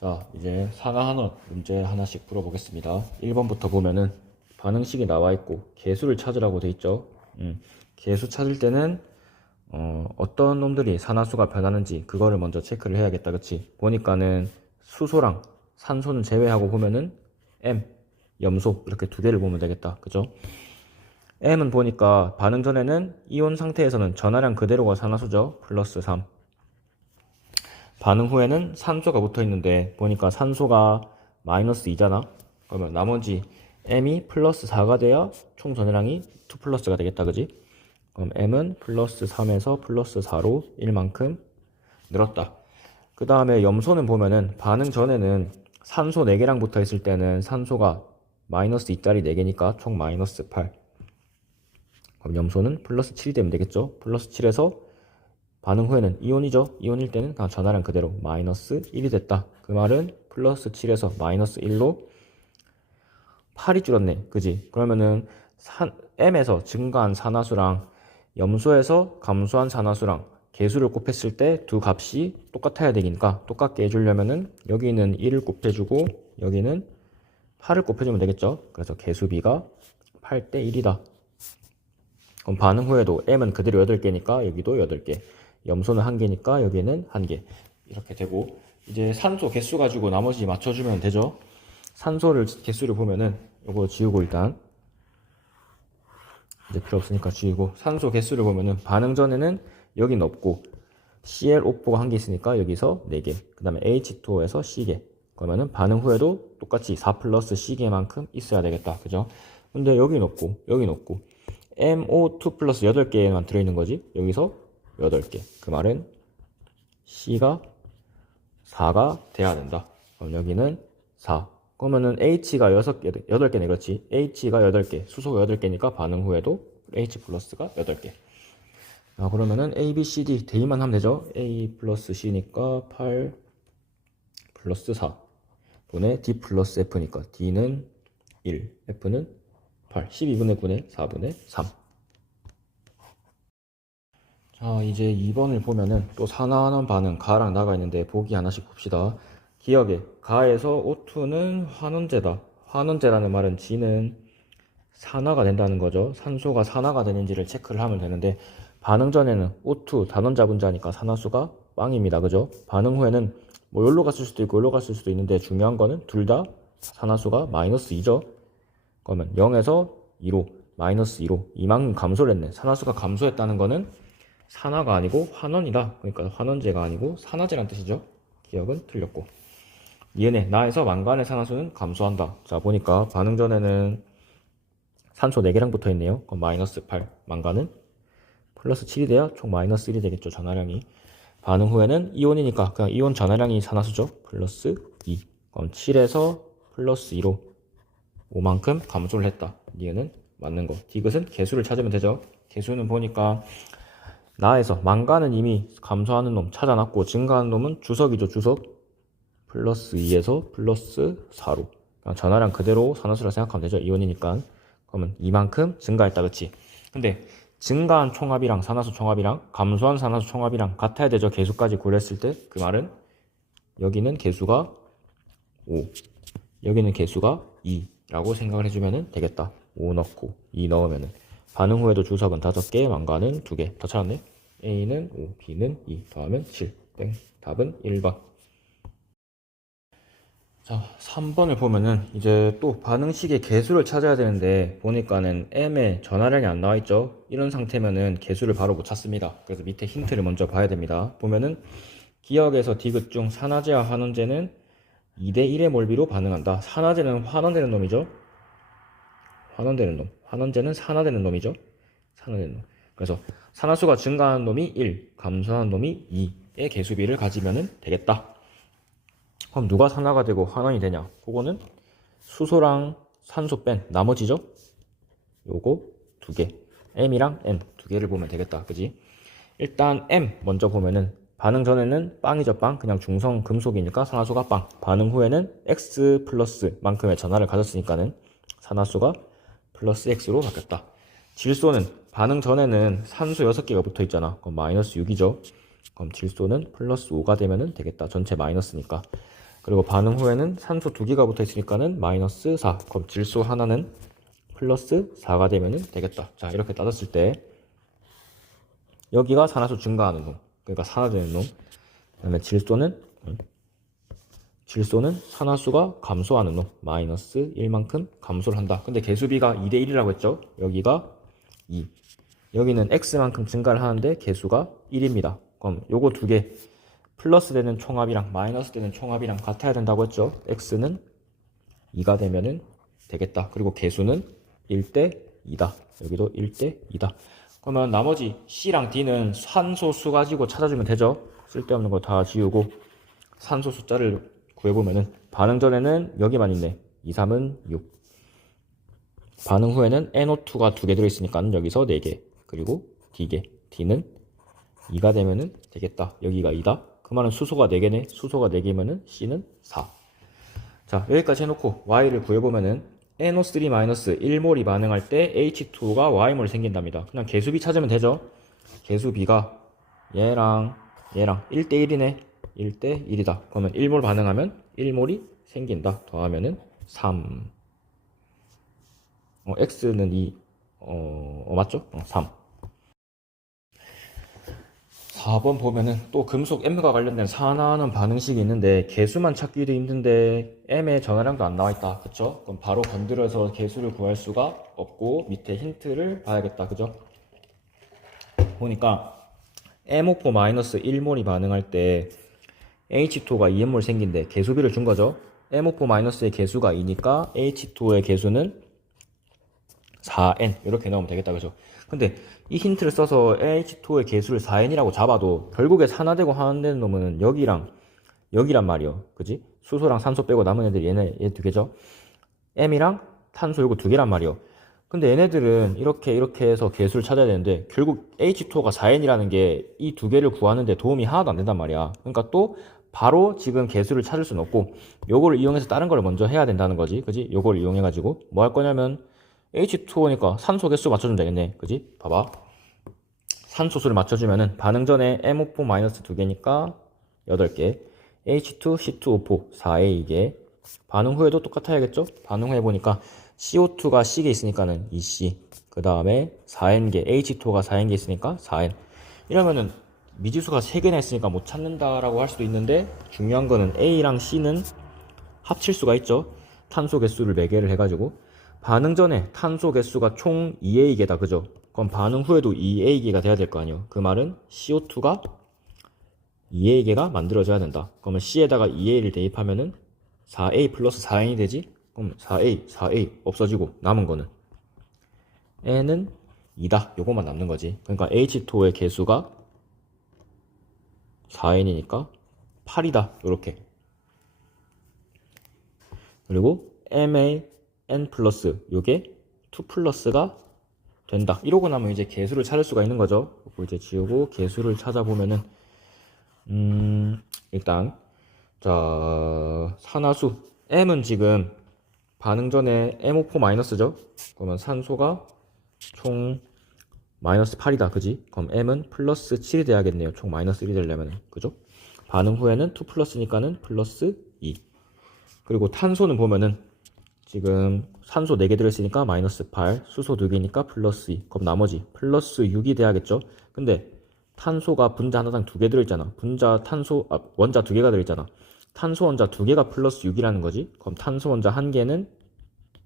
자, 이제 산화한원 문제 하나씩 풀어보겠습니다. 1번부터 보면은 반응식이 나와 있고 개수를 찾으라고 돼 있죠. 개수 찾을 때는 어떤 놈들이 산화수가 변하는지 그거를 먼저 체크를 해야겠다. 그치? 보니까는 수소랑 산소는 제외하고 보면은 M, 염소 이렇게 두 개를 보면 되겠다. 그죠? M은 보니까 반응 전에는 이온 상태에서는 전하량 그대로가 산화수죠. 플러스 3. 반응 후에는 산소가 붙어 있는데 보니까 산소가 마이너스 2잖아. 그러면 나머지 M이 플러스 4가 돼야 총 전해량이 2 플러스가 되겠다. 그지? 그럼 M은 플러스 3에서 플러스 4로 1만큼 늘었다. 그 다음에 염소는 보면은 반응 전에는 산소 4개랑 붙어 있을 때는 산소가 마이너스 2짜리 4개니까 총 마이너스 8. 그럼 염소는 플러스 7이 되면 되겠죠? 플러스 7에서 반응 후에는 이온이죠. 이온일 때는 그냥 전하량 그대로 마이너스 1이 됐다. 그 말은 플러스 7에서 마이너스 1로 8이 줄었네. 그지? 그러면은 M에서 증가한 산화수랑 염소에서 감소한 산화수랑 개수를 곱했을 때 두 값이 똑같아야 되니까 똑같게 해주려면은 여기는 1을 곱해주고 여기는 8을 곱해주면 되겠죠. 그래서 개수비가 8대 1이다. 그럼 반응 후에도 M은 그대로 8개니까 여기도 8개. 염소는 1개니까 여기는 1개. 이렇게 되고 이제 산소 개수 가지고 나머지 맞춰주면 되죠. 산소를 개수를 보면은 이거 지우고 일단 이제 필요 없으니까 지우고 산소 개수를 보면은 반응 전에는 여긴 없고 ClO4가 1개 있으니까 여기서 4개. 그 다음에 H2O에서 C개. 그러면은 반응 후에도 똑같이 4 플러스 C개만큼 있어야 되겠다. 그죠? 근데 여긴 없고 여긴 없고 MO2 플러스 8개만 들어있는 거지. 여기서 8개. 그 말은 C가 4가 돼야 된다. 그럼 여기는 4. 그러면은 H가 8개네. 그렇지. H가 8개. 수소가 8개니까 반응 후에도 H 플러스가 8개. 자, 그러면은 A, B, C, D 대입만 하면 되죠. A 플러스 C니까 8 플러스 4 분의 D 플러스 F니까 D는 1, F는 8. 12분의 9에 4분의 3. 자, 이제 2번을 보면은 또 산화하는 반응 가랑 나가 있는데 보기 하나씩 봅시다. 기억에 가에서 O2는 환원제다. 환원제라는 말은 G는 산화가 된다는 거죠. 산소가 산화가 되는지를 체크를 하면 되는데 반응 전에는 O2 단원자 분자니까 산화수가 빵입니다. 그죠? 반응 후에는 뭐 여기로 갔을 수도 있고 여기로 갔을 수도 있는데 중요한 거는 둘 다 산화수가 마이너스 2죠. 그러면 0에서 2로 마이너스 2로 이만큼 감소를 했네. 산화수가 감소했다는 거는 산화가 아니고 환원이다. 그러니까 환원제가 아니고 산화제란 뜻이죠. 기억은 틀렸고. 얘네 나에서 망간의 산화수는 감소한다. 자, 보니까 반응 전에는 산소 4개랑 붙어 있네요. 그럼 마이너스 8. 망간은 플러스 7이 돼야 총 마이너스 1이 되겠죠. 전하량이. 반응 후에는 이온이니까 그냥 이온 전하량이 산화수죠. 플러스 2. 그럼 7에서 플러스 2로 5만큼 감소를 했다. 이해는 맞는 거. 디귿은 개수를 찾으면 되죠. 개수는 보니까 나에서 망간은 이미 감소하는 놈 찾아놨고 증가하는 놈은 주석이죠. 주석. 플러스 2에서 플러스 4로 그냥 전하량 그대로 산화수라 생각하면 되죠. 이온이니까. 그러면 이만큼 증가했다. 그치? 근데 증가한 총합이랑 산화수 총합이랑 감소한 산화수 총합이랑 같아야 되죠. 개수까지 고렸을 때. 그 말은 여기는 개수가 5, 여기는 개수가 2라고 생각을 해주면 되겠다. 5 넣고 2 넣으면은 반응 후에도 주석은 5개, 망간은 2개. 더 찾았네. A는 5, B는 2 더하면 7. 땡. 답은 1번. 자, 3번을 보면은 이제 또 반응식의 개수를 찾아야 되는데 보니까는 M에 전하량이 안 나와 있죠. 이런 상태면은 개수를 바로 못 찾습니다. 그래서 밑에 힌트를 먼저 봐야 됩니다. 보면은 기억에서 디귿 중 산화제와 환원제는 2대 1의 몰비로 반응한다. 산화제는 환원되는 놈이죠. 환원되는 놈. 환원제는 산화되는 놈이죠. 산화되는 놈. 그래서 산화수가 증가하는 놈이 1, 감소하는 놈이 2의 개수비를 가지면 되겠다. 그럼 누가 산화가 되고 환원이 되냐? 그거는 수소랑 산소 뺀 나머지죠? 요거 2개. M이랑 N 2개를 보면 되겠다. 그지? 일단 M 먼저 보면은 반응 전에는 빵이죠. 빵. 그냥 중성 금속이니까 산화수가 빵. 반응 후에는 X 플러스 만큼의 전하를 가졌으니까는 산화수가 플러스 X로 바뀌었다. 질소는 반응 전에는 산소 6개가 붙어 있잖아. 그럼 마이너스 6이죠. 그럼 질소는 플러스 5가 되면 되겠다. 전체 마이너스니까. 그리고 반응 후에는 산소 2개가 붙어 있으니까는 마이너스 4. 그럼 질소 하나는 플러스 4가 되면은 되겠다. 자, 이렇게 따졌을 때 여기가 산화수 증가하는 놈, 그러니까 산화되는 놈. 그다음에 질소는 산화수가 감소하는 놈, 마이너스 1만큼 감소를 한다. 근데 개수비가 2대 1이라고 했죠. 여기가 2. 여기는 x만큼 증가를 하는데 개수가 1입니다. 그럼 요거 두 개 플러스 되는 총합이랑 마이너스 되는 총합이랑 같아야 된다고 했죠. x는 2가 되면은 되겠다. 그리고 개수는 1대 2다. 여기도 1대 2다. 그러면 나머지 C랑 D는 산소수 가지고 찾아주면 되죠. 쓸데없는 거 다 지우고 산소 숫자를 구해보면은 반응 전에는 여기만 있네. 2, 3은 6. 반응 후에는 NO2가 2개 들어있으니까 여기서 4개. 그리고 D개. D는 2가 되면은 되겠다. 여기가 2다. 그 말은 수소가 4개네. 수소가 4개면은 C는 4. 자, 여기까지 해놓고 Y를 구해보면은 NO3-1몰이 반응할 때 H2가 Y몰 생긴답니다. 그냥 개수비 찾으면 되죠. 개수비가 얘랑 1대1이네. 1대1이다. 그러면 1몰 반응하면 1몰이 생긴다. 더하면은 3. X는 2. 맞죠? 3. 4번 보면은 또 금속 M과 관련된 산화하는 반응식이 있는데 개수만 찾기도 힘든데 M의 전화량도 안 나와있다. 그쵸? 그럼 바로 건드려서 개수를 구할 수가 없고 밑에 힌트를 봐야겠다. 그죠? 보니까 MO4-1몰이 반응할 때 H2가 2N몰 생긴데 개수비를 준 거죠. MO4-의 개수가 2니까 H2의 개수는 4N 이렇게 넣으면 되겠다. 그죠? 근데 이 힌트를 써서 H2의 개수를 4N이라고 잡아도 결국에 산화되고 환원되는 놈은 여기란 말이요. 그지? 수소랑 산소 빼고 남은 애들이 얘 두 개죠. M이랑 탄소 요거 두 개란 말이요. 근데 얘네들은 이렇게 해서 개수를 찾아야 되는데 결국 H2가 4N이라는 게 이 두 개를 구하는데 도움이 하나도 안 된단 말이야. 그러니까 또 바로 지금 개수를 찾을 수는 없고 요거를 이용해서 다른 걸 먼저 해야 된다는 거지. 그지? 요거를 이용해가지고 뭐 할 거냐면 H2O니까 산소 개수 맞춰주면 되겠네. 그지? 봐봐. 산소수를 맞춰주면은 반응 전에 MO4- 2개니까 8개. H2, C2O4 4에 2개. 반응 후에도 똑같아야겠죠? 반응 후에 보니까 CO2가 C개 있으니까는 2C. 그 다음에 4N개. H2가 4N개 있으니까 4N. 이러면은 미지수가 3개나 있으니까 못 찾는다라고 할 수도 있는데 중요한 거는 A랑 C는 합칠 수가 있죠. 탄소 개수를 4개를 해가지고 반응 전에 탄소 개수가 총 2A개다. 그죠? 그럼 반응 후에도 2A개가 돼야 될 거 아니에요. 그 말은 CO2가 2A개가 만들어져야 된다. 그러면 C에다가 2A를 대입하면은 4A 플러스 4N이 되지? 그럼 4A 없어지고 남은 거는 N은 2다. 요거만 남는 거지. 그러니까 H2O의 개수가 4N이니까 8이다. 요렇게. 그리고 MA N 플러스 요게 2 플러스가 된다. 이러고 나면 이제 개수를 찾을 수가 있는 거죠. 그거 이제 지우고 개수를 찾아보면은 일단 자 산화수 M은 지금 반응 전에 MO4-죠. 그러면 산소가 총 마이너스 8이다. 그지? 그럼 M은 플러스 7이 돼야겠네요. 총 마이너스 1이 되려면. 그죠? 반응 후에는 2 플러스니까는 플러스 2. 그리고 탄소는 보면은 지금 산소 4개 들어있으니까 마이너스 8, 수소 2개니까 플러스 2. 그럼 나머지 플러스 6이 돼야겠죠? 근데 탄소가 분자 하나당 2개 들어있잖아. 원자 2개가 들어있잖아. 탄소 원자 2개가 플러스 6이라는 거지. 그럼 탄소 원자 1개는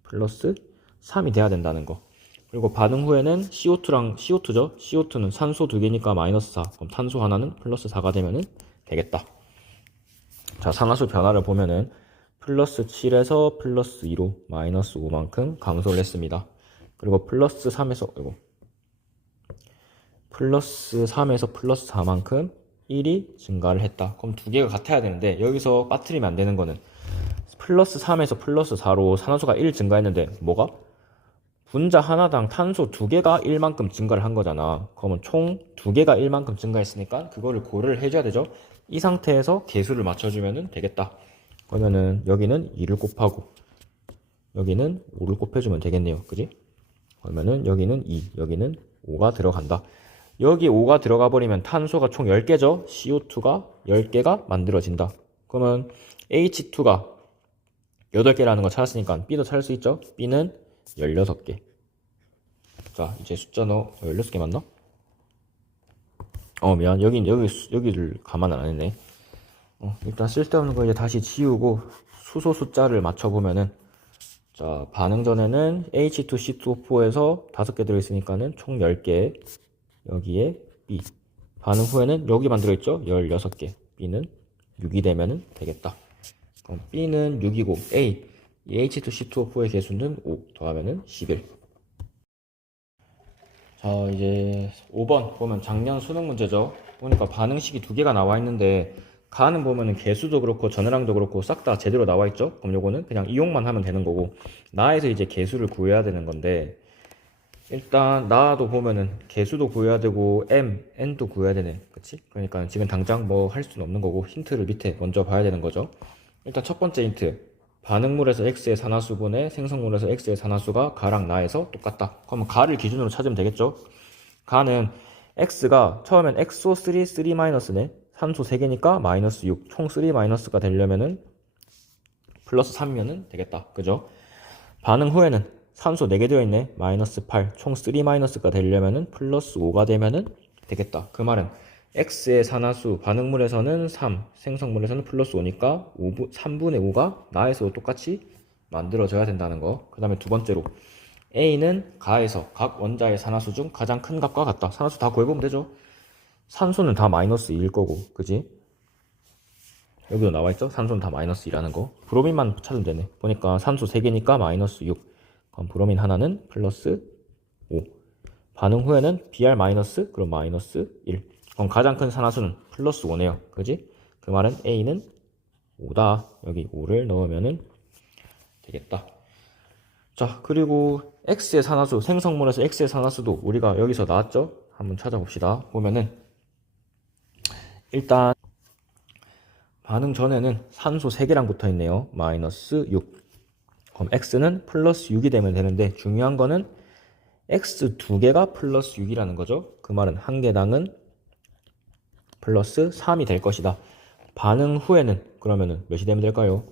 플러스 3이 돼야 된다는 거. 그리고 반응 후에는 CO2죠. CO2는 산소 2개니까 마이너스 4. 그럼 탄소 하나는 플러스 4가 되면은 되겠다. 자, 산화수 변화를 보면은 플러스 7에서 플러스 2로 마이너스 5만큼 감소를 했습니다. 그리고 플러스 3에서 플러스 4만큼 1이 증가를 했다. 그럼 두 개가 같아야 되는데 여기서 빠뜨리면 안 되는 거는 플러스 3에서 플러스 4로 산화수가 1 증가했는데 뭐가? 분자 하나당 탄소 2개가 1만큼 증가를 한 거잖아. 그러면 총 2개가 1만큼 증가했으니까 그거를 고려를 해줘야 되죠. 이 상태에서 개수를 맞춰주면 되겠다. 그러면은 여기는 2를 곱하고 여기는 5를 곱해주면 되겠네요. 그지? 그러면은 여기는 2, 여기는 5가 들어간다. 여기 5가 들어가 버리면 탄소가 총 10개죠? CO2가 10개가 만들어진다. 그러면 H2가 8개라는 거 찾았으니까 B도 찾을 수 있죠? B는 16개. 자, 이제 숫자 16개 맞나? 미안. 여기를 감안을 안 했네. 일단 쓸데없는 거 이제 다시 지우고 수소 숫자를 맞춰보면은, 자, 반응 전에는 H2C2O4에서 5개 들어있으니까는 총 10개. 여기에 B. 반응 후에는 여기만 들어있죠? 16개. B는 6이 되면은 되겠다. 그럼 B는 6이고 A, 이 H2C2O4의 개수는 5 더하면은 11. 자, 이제 5번 보면 작년 수능 문제죠. 보니까 반응식이 2개가 나와 있는데 가는 보면은 개수도 그렇고 전해량도 그렇고 싹 다 제대로 나와 있죠. 그럼 요거는 그냥 이용만 하면 되는 거고, 나에서 이제 개수를 구해야 되는 건데, 일단 나도 보면은 개수도 구해야 되고 n도 구해야 되네. 그치? 그러니까 지금 당장 뭐 할 수는 없는 거고 힌트를 밑에 먼저 봐야 되는 거죠. 일단 첫 번째 힌트, 반응물에서 x의 산화수분의 생성물에서 x의 산화수가 가랑 나에서 똑같다. 그러면 가를 기준으로 찾으면 되겠죠. 가는 x가 처음엔 XO3 3-네. 산소 3개니까 마이너스 6, 총 3-가 되려면은 플러스 3이면은 되겠다. 그죠? 반응 후에는 산소 4개 들어있네. 마이너스 8, 총 3-가 되려면은 플러스 5가 되면은 되겠다. 그 말은 X의 산화수, 반응물에서는 3, 생성물에서는 플러스 5니까 3분의 5가 나에서 똑같이 만들어져야 된다는 거. 그 다음에 두 번째로 A는 가에서 각 원자의 산화수 중 가장 큰 값과 같다. 산화수 다 구해보면 되죠. 산소는 다 마이너스 2일 거고, 그지? 여기도 나와있죠? 산소는 다 마이너스 2라는 거. 브로민만 찾으면 되네. 보니까 산소 3개니까 마이너스 6. 그럼 브로민 하나는 플러스 5. 반응 후에는 Br 마이너스, 그럼 마이너스 1. 그럼 가장 큰 산화수는 플러스 5네요. 그지? 그 말은 A는 5다. 여기 5를 넣으면은 되겠다. 자, 그리고 X의 산화수, 생성물에서 X의 산화수도 우리가 여기서 나왔죠? 한번 찾아봅시다. 보면은 일단 반응 전에는 산소 3개랑 붙어 있네요. 마이너스 6. 그럼 X는 플러스 6이 되면 되는데, 중요한 거는 X 2개가 플러스 6이라는 거죠. 그 말은 한 개당은 플러스 3이 될 것이다. 반응 후에는 그러면은 몇이 되면 될까요?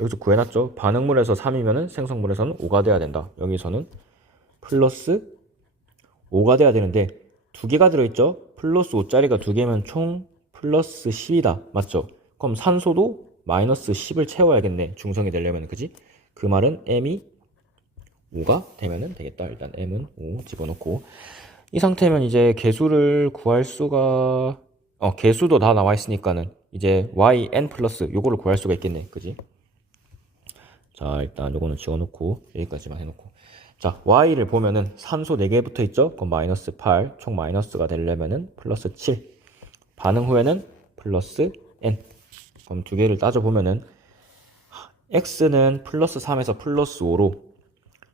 여기서 구해놨죠. 반응물에서 3이면은 생성물에서는 5가 돼야 된다. 여기서는 플러스 5가 돼야 되는데 2개가 들어있죠. 플러스 5짜리가 2개면 총 플러스 10이다. 맞죠? 그럼 산소도 마이너스 10을 채워야겠네. 중성이 되려면. 그지? 그 말은 M이 5가 되면은 되겠다. 일단 M은 5 집어넣고, 이 상태면 이제 개수를 구할 수가, 개수도 다 나와 있으니까는 이제 yn 플러스 요거를 구할 수가 있겠네. 그지? 자, 일단 요거는 지워놓고 여기까지만 해놓고, 자, y를 보면은 산소 4개 붙어 있죠? 그럼 마이너스 8, 총 마이너스가 되려면은 플러스 7. 반응 후에는 플러스 n. 그럼 두 개를 따져보면은 x는 플러스 3에서 플러스 5로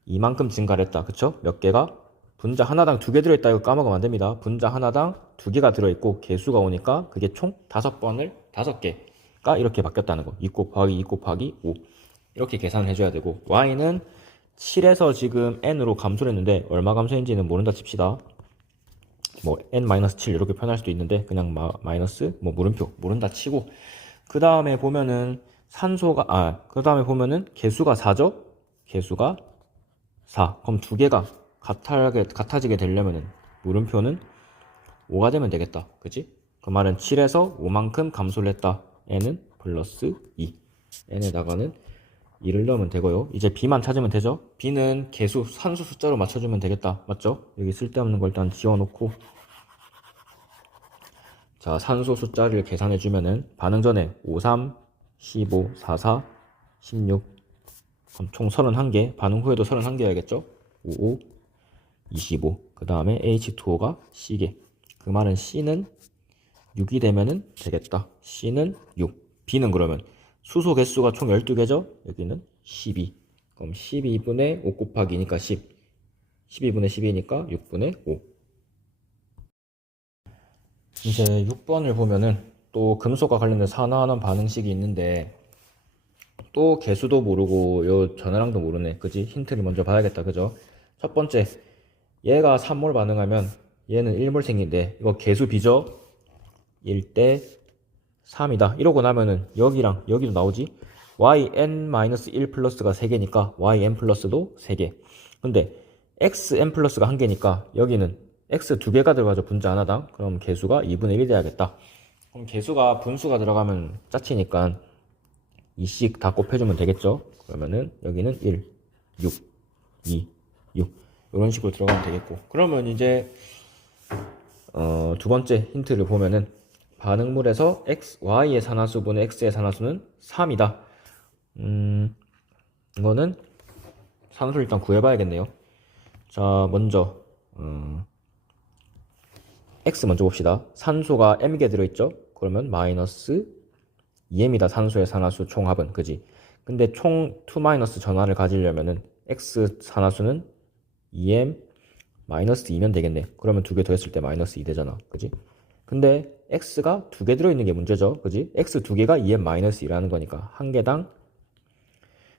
이만큼 증가를 했다. 그쵸? 몇 개가? 분자 하나당 2개 들어있다. 이거 까먹으면 안 됩니다. 분자 하나당 2개가 들어있고 개수가 오니까 그게 총 5개가 이렇게 바뀌었다는 거. 2 곱하기 2 곱하기 5. 이렇게 계산을 해줘야 되고, y는 7에서 지금 n으로 감소를 했는데 얼마 감소했는지는 모른다 칩시다. 뭐 n-7 이렇게 표현할 수도 있는데 그냥 마이너스 뭐 물음표 모른다 치고, 그 다음에 보면은 그 다음에 보면은 개수가 4죠? 개수가 4. 그럼 두 개가 같아지게 되려면은 물음표는 5가 되면 되겠다. 그치? 그 말은 7에서 5만큼 감소를 했다. n은 플러스 2. n에다가는 2를 넣으면 되고요. 이제 b만 찾으면 되죠? b는 개수, 산수 숫자로 맞춰주면 되겠다. 맞죠? 여기 쓸데없는 걸 일단 지워놓고, 자, 산소 숫자를 계산해주면은 반응 전에 5, 3, 15, 4, 4, 16. 그럼 총 31개, 반응 후에도 31개야겠죠? 5, 5, 25. 그 다음에 H2O가 C개. 그 말은 C는 6이 되면은 되겠다. C는 6. B는 그러면 수소 개수가 총 12개죠? 여기는 12. 그럼 12분의 5 곱하기 2니까 10. 12분의 12니까 6분의 5. 이제 6번을 보면은 또 금속과 관련돼서 하나하나 반응식이 있는데, 또 개수도 모르고 요 전해량도 모르네. 그지? 힌트를 먼저 봐야겠다. 그죠? 첫 번째, 얘가 3몰 반응하면 얘는 1몰 생긴데, 이거 개수 B죠? 1대 3이다. 이러고 나면은 여기랑 여기도 나오지. yn-1 플러스가 3개니까 yn 플러스도 3개. 근데 xn 플러스가 1개니까 여기는 x 2개가 들어가죠. 분자 하나당. 그럼 개수가 2분의 1이 돼야겠다. 그럼 개수가 분수가 들어가면 짜치니까 2씩 다 곱해주면 되겠죠. 그러면은 여기는 1, 6, 2, 6 이런 식으로 들어가면 되겠고, 그러면 이제 두 번째 힌트를 보면은 반응물에서 y의 산화수분의 x의 산화수는 3이다. 이거는 산화수를 일단 구해봐야겠네요. 자, 먼저 x 먼저 봅시다. 산소가 m개 들어있죠? 그러면 마이너스 2m이다. 산소의 산화수 총합은, 그지? 근데 총 2- 전화를 가지려면은 x 산화수는 2m 마이너스 2면 되겠네. 그러면 두 개 더했을 때 마이너스 2 되잖아, 그지? 근데 x가 2개 들어있는 게 문제죠, 그지? x 2개가 2m 마이너스 2라는 거니까 한 개당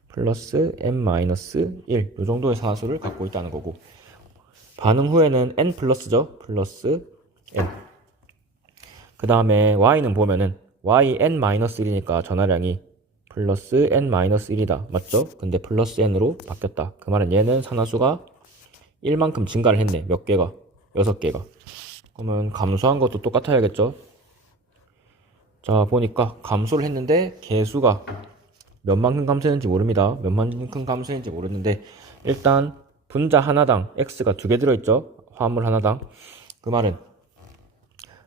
플러스 m 마이너스 1, 이 정도의 산화수를 갖고 있다는 거고, 반응 후에는 n 플러스죠, 플러스 n. 그 다음에 y는 보면은 yn 마이너스 1이니까 전하량이 플러스 n 마이너스 1이다, 맞죠? 근데 플러스 n으로 바뀌었다. 그 말은 얘는 산화수가 1만큼 증가를 했네. 몇 개가? 6개가. 그러면 감소한 것도 똑같아야겠죠? 자, 보니까 감소를 했는데 개수가 몇만큼 감소했는지 모릅니다. 몇만큼 감소했는지 모르는데 일단 분자 하나당 x가 2개 들어있죠? 화합물 하나당. 그 말은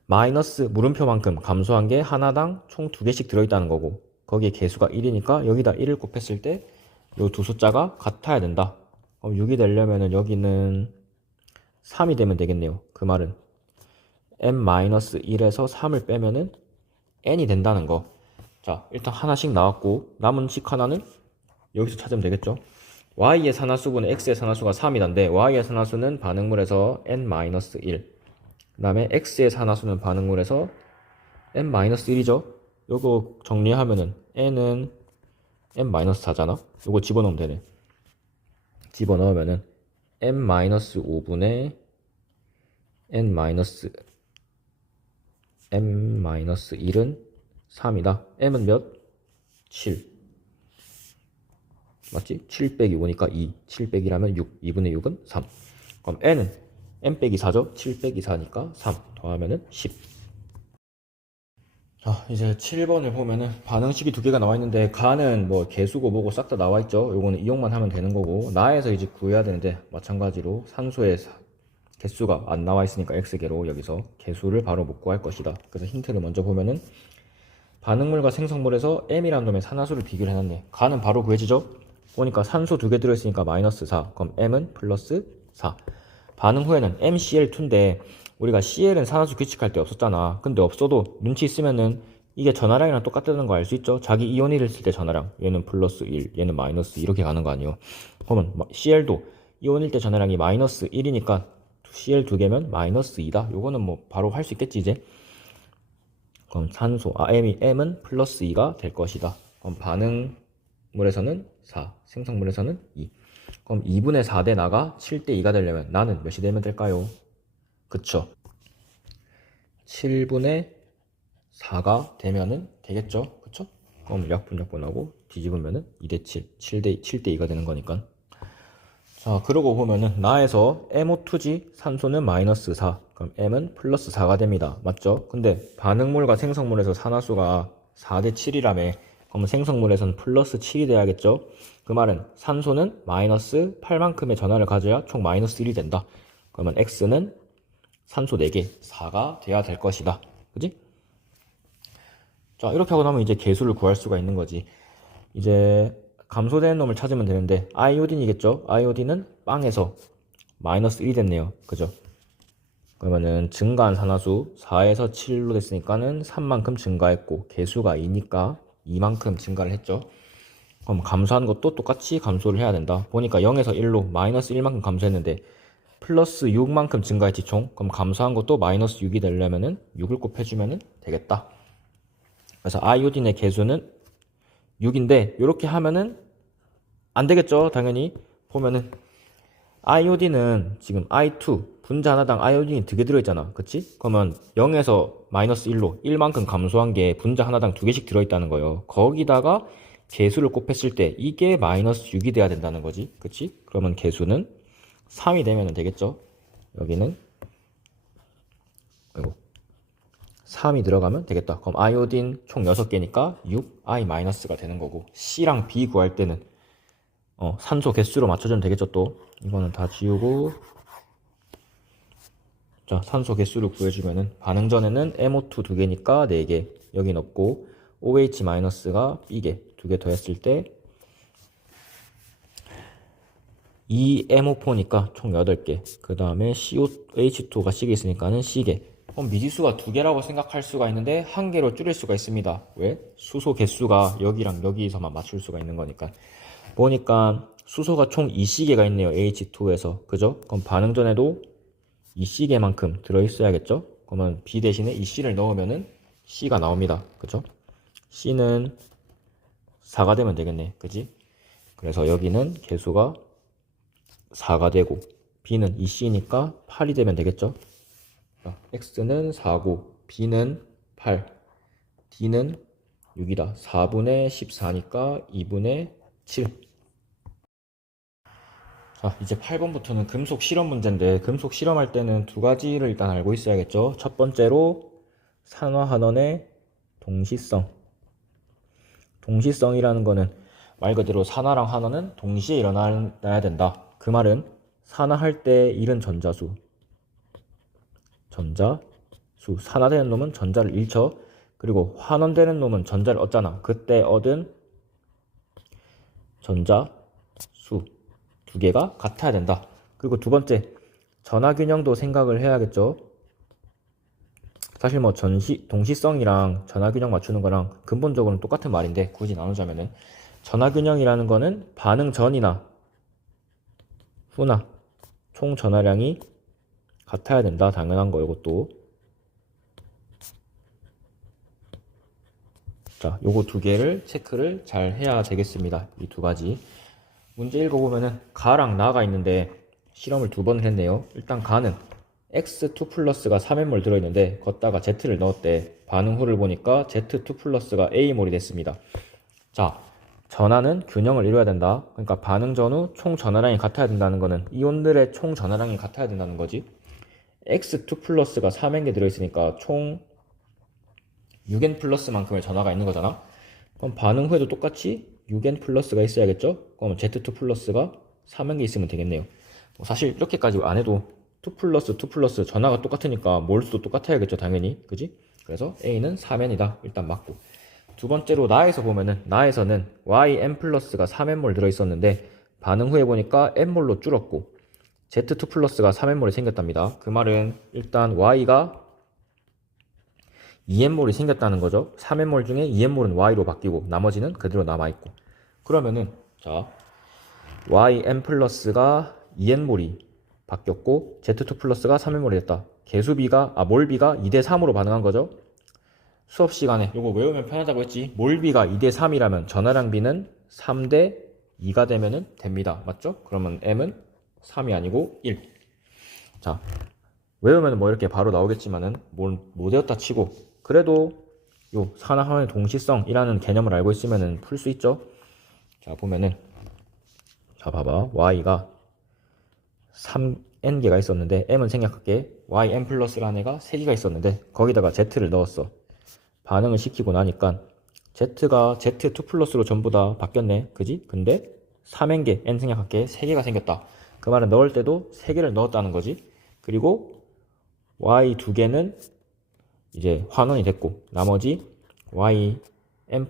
마이너스 물음표만큼 감소한 게 하나당 총 2개씩 들어있다는 거고, 거기에 개수가 1이니까 여기다 1을 곱했을 때 이 두 숫자가 같아야 된다. 그럼 6이 되려면은 여기는 3이 되면 되겠네요. 그 말은 m-1에서 3을 빼면은 n이 된다는 거. 자, 일단 하나씩 나왔고 남은 식 하나는 여기서 찾으면 되겠죠. y의 산화수분의 x의 산화수가 3이던데 y의 산화수는 반응물에서 n-1, 그 다음에 x의 산화수는 반응물에서 n-1이죠. 요거 정리하면은 n은 n-4잖아. 요거 집어넣으면 되네. 집어넣으면은 n-5분의 n-1은 3이다. m은 몇? 7. 맞지? 7 빼기 5니까 2. 7 빼기라면 6. 2분의 6은 3. 그럼 n은 n 빼기 4죠? 7 빼기 4니까 3. 더하면은 10. 자, 이제 7번을 보면은 반응식이 두 개가 나와 있는데 가는 뭐 개수고 뭐고 싹 다 나와 있죠. 요거는 이용만 하면 되는 거고, 나에서 이제 구해야 되는데 마찬가지로 산소의 개수가 안 나와 있으니까 x개로 여기서 개수를 바로 못 구할 것이다. 그래서 힌트를 먼저 보면은 반응물과 생성물에서 m이라는 놈의 산화수를 비교를 해놨네. 가는 바로 구해지죠. 보니까 산소 2개 들어있으니까 마이너스 4. 그럼 m은 플러스 4. 반응 후에는 MCl2인데 우리가 CL은 산화수 규칙할 때 없었잖아. 근데 없어도 눈치 있으면은 이게 전하량이랑 똑같다는 거 알 수 있죠. 자기 이온을 쓸 때 전하량, 얘는 플러스 1, 얘는 마이너스 이렇게 가는 거 아니에요. 그러면 CL도 이온일 때 전하량이 마이너스 1이니까 CL 2개면 마이너스 2다. 요거는 뭐 바로 할 수 있겠지 이제. 그럼 산소 M은 플러스 2가 될 것이다. 그럼 반응물에서는 4, 생성물에서는 2. 그럼 2분의 4대 나가 7대 2가 되려면 나는 몇이 되면 될까요? 그쵸? 7분의 4가 되면은 되겠죠? 그쵸? 그럼 약분하고 뒤집으면은 2대 7, 7대 2가 되는 거니까. 자, 그러고 보면은 나에서 MO2지 산소는 마이너스 4, 그럼 M은 플러스 4가 됩니다. 맞죠? 근데 반응물과 생성물에서 산화수가 4대 7이라며, 그럼 생성물에서는 플러스 7이 돼야겠죠? 그 말은 산소는 마이너스 8만큼의 전하를 가져야 총 마이너스 1이 된다. 그러면 X는 산소 4개, 4가 돼야 될 것이다. 그지? 자, 이렇게 하고 나면 이제 개수를 구할 수가 있는 거지. 이제 감소되는 놈을 찾으면 되는데 아이오딘이겠죠? 아이오딘은 빵에서 마이너스 1이 됐네요. 그죠? 그러면은 증가한 산화수 4에서 7로 됐으니까는 3만큼 증가했고 개수가 2니까 2만큼 증가를 했죠. 그럼 감소한 것도 똑같이 감소를 해야 된다. 보니까 0에서 1로 마이너스 1만큼 감소했는데 플러스 6만큼 증가했지 총. 그럼 감소한 것도 마이너스 6이 되려면은 6을 곱해주면은 되겠다. 그래서 아이오딘의 개수는 6인데 이렇게 하면은 안 되겠죠. 당연히 보면은 아이오딘은 지금 I2 분자 하나당 아이오딘이 2개 들어있잖아. 그치? 그러면 0에서 마이너스 1로 1만큼 감소한 게 분자 하나당 2개씩 들어있다는 거예요. 거기다가 개수를 곱했을 때 이게 마이너스 6이 돼야 된다는 거지. 그치? 그러면 개수는 3이 되면 되겠죠. 여기는 3이 들어가면 되겠다. 그럼 아이오딘 총 6개니까 6I-가 되는 거고, C랑 B 구할 때는 산소 개수로 맞춰주면 되겠죠. 또 이거는 다 지우고, 자, 산소 개수를 구해주면은 반응 전에는 MO2 2개니까 4개 여기 넣고, OH-가 B개 2개 더했을 때 2MO4니까 총 8개, 그 다음에 COH2가 C개 있으니까는 C개. 그럼 미지수가 2개라고 생각할 수가 있는데 1개로 줄일 수가 있습니다. 왜? 수소 개수가 여기랑 여기서만 맞출 수가 있는 거니까. 보니까 수소가 총 2C개가 있네요. H2에서. 그죠? 그럼 반응 전에도 2C개만큼 들어있어야겠죠? 그러면 B 대신에 2C를 넣으면은 C가 나옵니다. 그죠? C는 4가 되면 되겠네. 그지? 그래서 여기는 개수가 4가 되고, B는 2C니까 8이 되면 되겠죠? X는 4고, B는 8, D는 6이다. 4분의 14니까 2분의 7. 자, 이제 8번부터는 금속 실험 문제인데, 금속 실험할 때는 두 가지를 일단 알고 있어야겠죠. 첫 번째로 산화환원의 동시성. 동시성이라는 거는 말 그대로 산화랑 환원은 동시에 일어나야 된다. 그 말은 산화할 때 잃은 전자수, 산화되는 놈은 전자를 잃죠. 그리고 환원되는 놈은 전자를 얻잖아. 그때 얻은 전자수 2개가 같아야 된다. 그리고 두 번째, 전하균형도 생각을 해야겠죠. 사실 뭐 동시성이랑 전하균형 맞추는 거랑 근본적으로는 똑같은 말인데, 굳이 나누자면은 전하균형이라는 거는 반응 전이나 후나 총 전하량이 같아야 된다. 당연한 거. 이것도. 자, 요거 2개를 체크를 잘 해야 되겠습니다. 이 2가지. 문제 읽어보면은 가랑 나가 있는데 실험을 2번을 했네요. 일단 가는 X2 플러스가 3M몰 들어있는데 걷다가 Z를 넣었대. 반응 후를 보니까 Z2 플러스가 A몰이 됐습니다. 자, 전하는 균형을 이루어야 된다. 그러니까 반응 전후 총 전하량이 같아야 된다는 거는 이온들의 총 전하량이 같아야 된다는 거지. X2 플러스가 3N개 들어있으니까 총 6N 플러스만큼의 전하가 있는 거잖아. 그럼 반응 후에도 똑같이 6N 플러스가 있어야겠죠? 그럼 Z2 플러스가 3N개 있으면 되겠네요. 사실 이렇게까지 안 해도 2 플러스 전하가 똑같으니까 몰수도 똑같아야겠죠, 당연히. 그지? 그래서 A는 3N이다. 일단 맞고. 두 번째로 나에서 보면은, 나에서는 YN 플러스가 3N몰 들어있었는데 반응 후에 보니까 N몰로 줄었고 Z2 플러스가 3N몰이 생겼답니다. 그 말은 일단 Y가 2N몰이 생겼다는 거죠. 3N몰 중에 2N몰은 Y로 바뀌고 나머지는 그대로 남아있고. 그러면은 자, YN 플러스가 2N몰이 바뀌었고 Z2 플러스가 3N몰이 됐다. 개수비가 몰비가 2대3으로 반응한 거죠. 수업 시간에 요거 외우면 편하다고 했지. 몰비가 2대3이라면 전하량비는 3대2가 되면은 됩니다. 맞죠? 그러면 M은 3이 아니고 1. 자, 외우면 뭐 이렇게 바로 나오겠지만은 못 외웠다 치고 그래도 요 산화환원의 동시성이라는 개념을 알고 있으면은 풀 수 있죠. 자, 보면은 자, 봐봐. Y가 3N개가 있었는데 M은 생략할게. YN 플러스라는 애가 3개가 있었는데 거기다가 Z를 넣었어. 반응을 시키고 나니까 Z가 Z2 플러스로 전부 다 바뀌었네. 그지? 근데 3N개, N 생략할게. 3개가 생겼다. 그 말은 넣을 때도 3개를 넣었다는 거지. 그리고 Y 2개는 이제 환원이 됐고 나머지 YN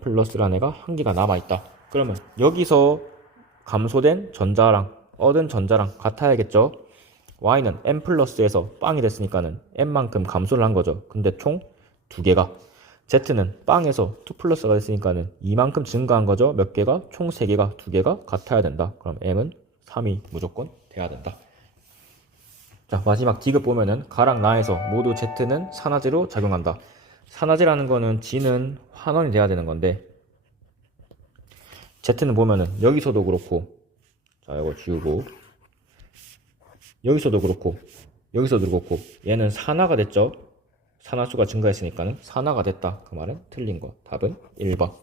플러스라는 애가 1개가 남아있다. 그러면 여기서 감소된 전자랑 얻은 전자랑 같아야겠죠. Y는 N 플러스에서 빵이 됐으니까는 N만큼 감소를 한 거죠. 근데 총 2개가. Z는 빵에서 2 플러스가 됐으니까는 이만큼 증가한 거죠. 몇 개가? 총 3개가, 2개가 같아야 된다. 그럼 M은 3이 무조건 돼야 된다. 자, 마지막 D급 보면은 가랑 나에서 모두 Z는 산화제로 작용한다. 산화제라는 거는 G는 환원이 돼야 되는 건데 Z는 보면은 여기서도 그렇고, 자, 이거 지우고 여기서도 그렇고 여기서도 그렇고 얘는 산화가 됐죠. 산화수가 증가했으니까는 산화가 됐다. 그 말은 틀린 거. 답은 1번.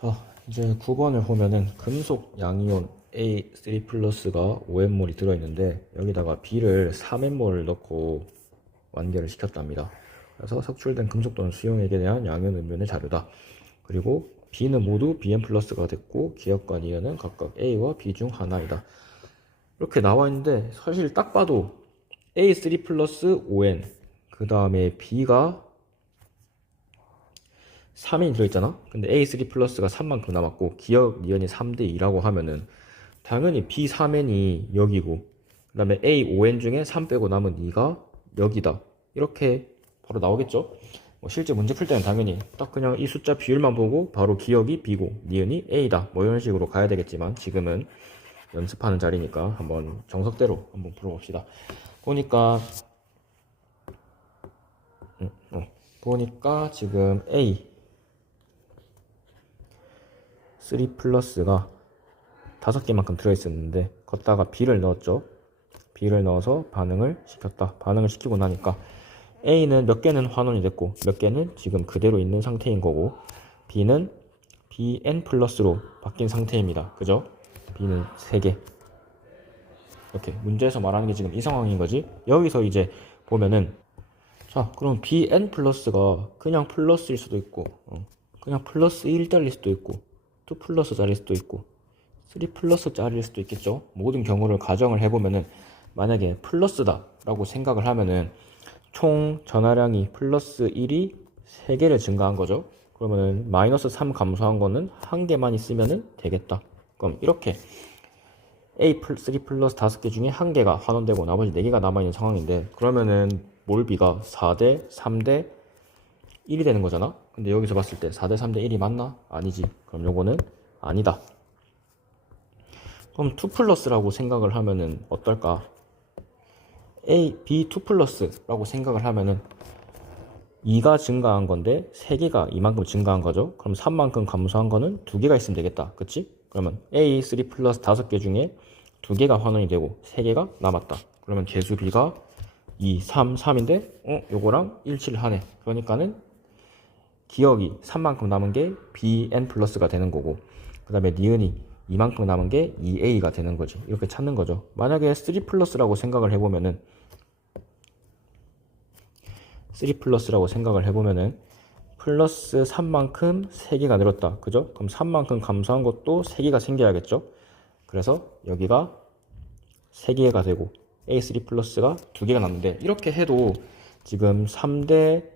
자, 이제 9번을 보면은 금속 양이온 A3 플러스가 5N몰이 들어있는데 여기다가 B를 3N몰을 넣고 완결을 시켰답니다. 그래서 석출된 금속 또는 수용액에 대한 양이온 음변의 자료다. 그리고 B는 모두 BN 플러스가 됐고 기억과 니은은 각각 A와 B 중 하나이다. 이렇게 나와 있는데 사실 딱 봐도 A3 플러스 5N 그 다음에 B가 3이 들어있잖아. 근데 A3 플러스가 3만큼 남았고 기억 니은이 3대 2라고 하면은 당연히 B3N이 여기고 그 다음에 A5N 중에 3 빼고 남은 2가 여기다. 이렇게 바로 나오겠죠. 뭐 실제 문제 풀 때는 당연히 딱 그냥 이 숫자 비율만 보고 바로 기억이 B고 니은이 A다 뭐 이런 식으로 가야 되겠지만 지금은 연습하는 자리니까 한번 정석대로 한번 풀어봅시다. 보니까 지금 A 3 플러스가 5개만큼 들어있었는데 걷다가 B를 넣었죠. B를 넣어서 반응을 시켰다. 반응을 시키고 나니까 A는 몇 개는 환원이 됐고 몇 개는 지금 그대로 있는 상태인 거고 B는 BN 플러스로 바뀐 상태입니다. 그죠? B는 3개. 이렇게 문제에서 말하는 게 지금 이 상황인 거지. 여기서 이제 보면은 자 그럼 BN 플러스가 그냥 플러스일 수도 있고 그냥 플러스 1짜리일 수도 있고 2 플러스짜리일 수도 있고 3 플러스짜리일 수도 있겠죠. 모든 경우를 가정을 해보면은 만약에 플러스다 라고 생각을 하면은 총 전하량이 플러스 1이 3개를 증가한 거죠. 그러면은 마이너스 3 감소한 거는 1개만 있으면은 되겠다. 그럼 이렇게 A3 플러스 5개 중에 1개가 환원되고 나머지 4개가 남아있는 상황인데 그러면은 몰비가 4대 3대 1이 되는 거잖아. 근데 여기서 봤을 때 4대 3대 1이 맞나? 아니지. 그럼 요거는 아니다. 그럼 2 플러스라고 생각을 하면은 어떨까? B2 플러스라고 생각을 하면은 2가 증가한 건데 3개가 이만큼 증가한 거죠. 그럼 3만큼 감소한 거는 2개가 있으면 되겠다. 그치? 그러면 A3 플러스 5개 중에 2개가 환원이 되고 3개가 남았다. 그러면 개수 B가 2, 3, 3인데 요거랑 일치를 하네. 그러니까는 기억이 3만큼 남은 게 BN 플러스가 되는 거고 그 다음에 니은이 이만큼 남은 게 2A가 되는 거지. 이렇게 찾는 거죠. 만약에 3 플러스라고 생각을 해보면은 3 플러스라고 생각을 해보면은 플러스 3만큼 3개가 늘었다. 그죠? 그럼 3만큼 감소한 것도 3개가 생겨야겠죠? 그래서 여기가 3개가 되고 A3 플러스가 2개가 남는데 이렇게 해도 지금 3대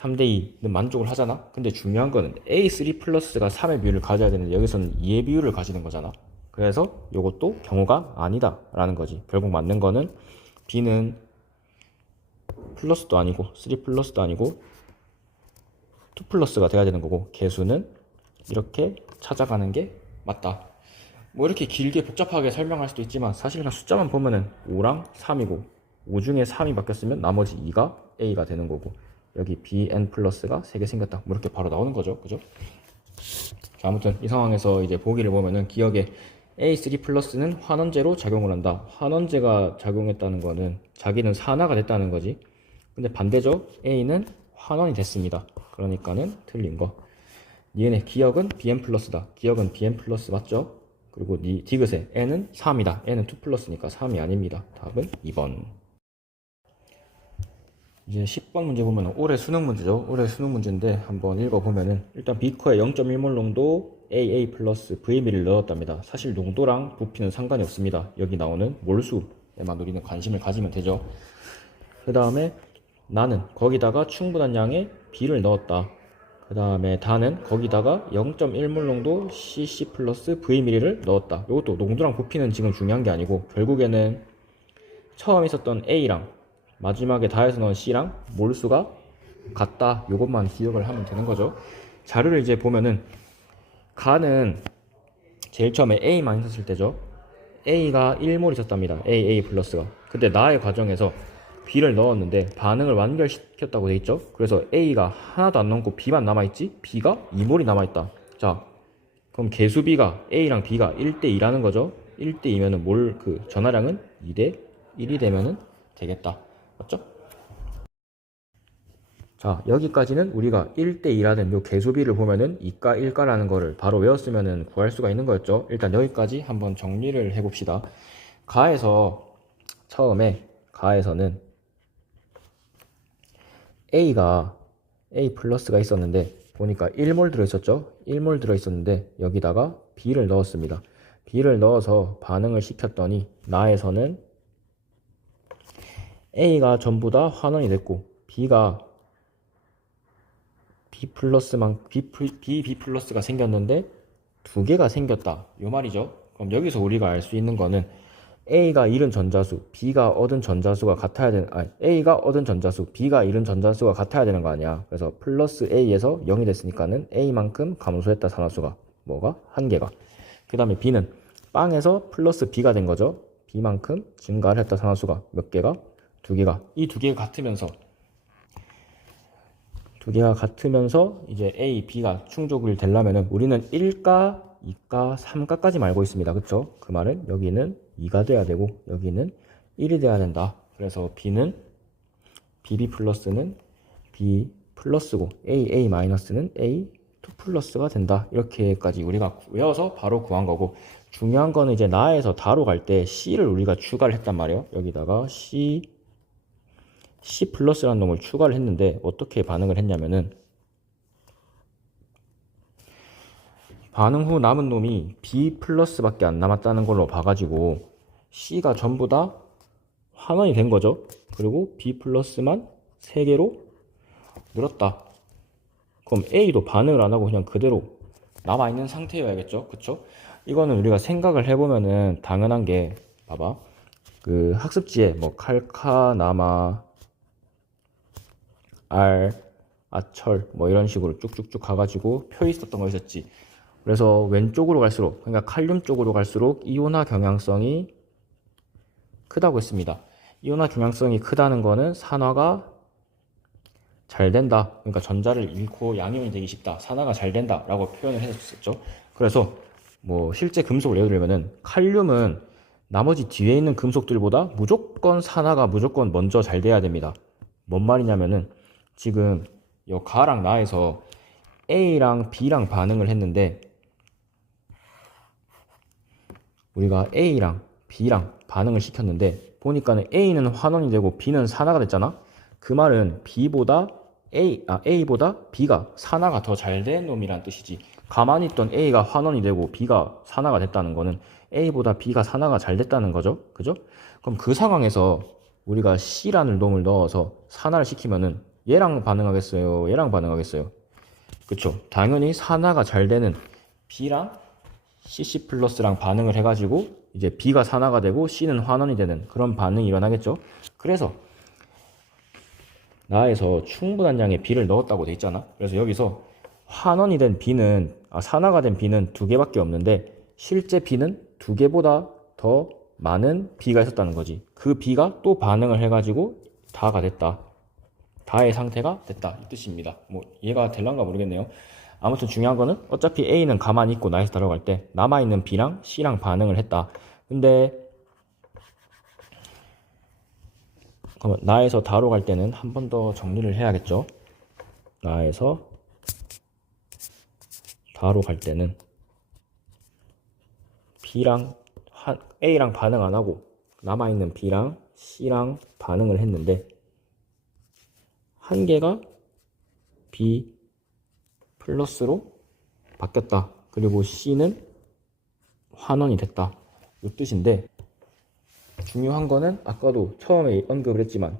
2는 만족을 하잖아. 근데 중요한 거는 A3 플러스가 3의 비율을 가져야 되는데 여기서는 2의 비율을 가지는 거잖아. 그래서 이것도 경우가 아니다 라는 거지. 결국 맞는 거는 B는 플러스도 아니고 3 플러스도 아니고 2 플러스가 돼야 되는 거고 개수는 이렇게 찾아가는 게 맞다. 뭐 이렇게 길게 복잡하게 설명할 수도 있지만 사실 그냥 숫자만 보면은 5랑 3이고 5 중에 3이 바뀌었으면 나머지 2가 A가 되는 거고 여기 BN 플러스가 3개 생겼다. 뭐 이렇게 바로 나오는 거죠. 그죠? 자, 아무튼 이 상황에서 이제 보기를 보면은 기억에 A3 플러스는 환원제로 작용을 한다. 환원제가 작용했다는 거는 자기는 산화가 됐다는 거지. 근데 반대죠. A는 환원이 됐습니다. 그러니까는 틀린 거. 니은의 기억은 BN 플러스다. 기억은 BN 플러스 맞죠? 그리고 디귿의 N은 3이다. N은 2 플러스니까 3이 아닙니다. 답은 2번. 이제 10번 문제 보면 올해 수능 문제죠. 올해 수능 문제인데 한번 읽어보면은 일단 비커에 0.1몰 농도 AA 플러스 VML을 넣었답니다. 사실 농도랑 부피는 상관이 없습니다. 여기 나오는 몰수에만 우리는 관심을 가지면 되죠. 그 다음에 나는 거기다가 충분한 양의 B를 넣었다. 그 다음에 다는 거기다가 0.1몰 농도 CC 플러스 VML을 넣었다. 이것도 농도랑 부피는 지금 중요한 게 아니고 결국에는 처음 있었던 A랑 마지막에 다해서 넣은 C랑 몰수가 같다. 이것만 기억을 하면 되는 거죠. 자료를 이제 보면은 가는 제일 처음에 A만 있었을 때죠. A가 1몰 있었답니다. AA 플러스가. 근데 나의 과정에서 B를 넣었는데 반응을 완결시켰다고 돼 있죠. 그래서 A가 하나도 안 남고 B만 남아있지. B가 2몰이 남아있다. 자, 그럼 개수 B가 A랑 B가 1대2라는 거죠. 1대2면은 전하량은 2대1이 되면은 되겠다. 맞죠? 자, 여기까지는 우리가 1대2라는 요 개수비를 보면은 2가 1가라는 거를 바로 외웠으면은 구할 수가 있는 거였죠. 일단 여기까지 한번 정리를 해봅시다. 가에서 처음에 가에서는 A 플러스가 있었는데 보니까 1몰 들어있었죠. 1몰 들어있었는데 여기다가 B를 넣었습니다. B를 넣어서 반응을 시켰더니 나에서는 A가 전부 다 환원이 됐고 B가 B 플러스가 생겼는데 두 개가 생겼다. 요 말이죠. 그럼 여기서 우리가 알 수 있는 거는 A가 잃은 전자수, B가 얻은 전자수가 같아야 되는, 아니, A가 얻은 전자수, B가 잃은 전자수가 같아야 되는 거 아니야. 그래서 플러스 A에서 0이 됐으니까는 A만큼 감소했다, 산화수가. 뭐가? 한 개가. 그 다음에 B는 빵에서 플러스 B가 된 거죠. B만큼 증가를 했다, 산화수가. 몇 개가? 두 개가. 이 두 개가 같으면서 이제 A, B가 충족을 되려면은 우리는 1가, 2가, 3가까지 알고 있습니다. 그쵸? 그 말은 여기는 2가 돼야 되고 여기는 1이 돼야 된다. 그래서 B는 BB 플러스는 B 플러스고 A 마이너스는 A 2 플러스가 된다. 이렇게까지 우리가 외워서 바로 구한 거고 중요한 거는 이제 나에서 다로 갈 때 C를 우리가 추가를 했단 말이에요. 여기다가 C 플러스라는 놈을 추가를 했는데 어떻게 반응을 했냐면은 반응 후 남은 놈이 B 플러스밖에 안 남았다는 걸로 봐가지고 C가 전부 다 환원이 된 거죠. 그리고 B 플러스만 3개로 늘었다. 그럼 A도 반응을 안 하고 그냥 그대로 남아있는 상태여야겠죠. 그쵸? 이거는 우리가 생각을 해보면은 당연한 게 봐봐. 그 학습지에 뭐 칼카나마 알, 아철 뭐 이런 식으로 쭉쭉쭉 가가지고 표 있었던 거 있었지. 그래서 왼쪽으로 갈수록 그러니까 칼륨 쪽으로 갈수록 이온화 경향성이 크다고 했습니다. 이온화 경향성이 크다는 거는 산화가 잘 된다. 그러니까 전자를 잃고 양이온이 되기 쉽다. 산화가 잘 된다 라고 표현을 했었죠. 그래서 뭐 실제 금속을 예를 들면은 칼륨은 나머지 뒤에 있는 금속들보다 무조건 산화가 무조건 먼저 잘 돼야 됩니다. 뭔 말이냐면은 지금 요 가랑 나에서 A랑 B랑 반응을 했는데 우리가 A랑 B랑 반응을 시켰는데 보니까는 A는 환원이 되고 B는 산화가 됐잖아. 그 말은 A보다 B가 산화가 더 잘 된 놈이란 뜻이지. 가만히 있던 A가 환원이 되고 B가 산화가 됐다는 거는 A보다 B가 산화가 잘 됐다는 거죠. 그죠? 그럼 그 상황에서 우리가 C라는 놈을 넣어서 산화를 시키면은 얘랑 반응하겠어요? 얘랑 반응하겠어요? 그쵸? 당연히 산화가 잘 되는 B랑 CC 플러스랑 반응을 해가지고 이제 B가 산화가 되고 C는 환원이 되는 그런 반응이 일어나겠죠. 그래서 나에서 충분한 양의 B를 넣었다고 돼 있잖아. 그래서 여기서 환원이 된 B는 산화가 된 B는 2개밖에 없는데 실제 B는 2개보다 더 많은 B가 있었다는 거지. 그 B가 또 반응을 해가지고 다가 됐다. 다의 상태가 됐다 이 뜻입니다. 뭐 이해가 될란가 모르겠네요. 아무튼 중요한 거는 어차피 A는 가만히 있고 나에서 다로 갈 때 남아있는 B랑 C랑 반응을 했다. 근데 그러면 나에서 다로 갈 때는 한 번 더 정리를 해야겠죠. 나에서 다로 갈 때는 A랑 반응 안 하고 남아있는 B랑 C랑 반응을 했는데 한 개가 B 플러스로 바뀌었다. 그리고 C는 환원이 됐다. 이 뜻인데 중요한 거는 아까도 처음에 언급을 했지만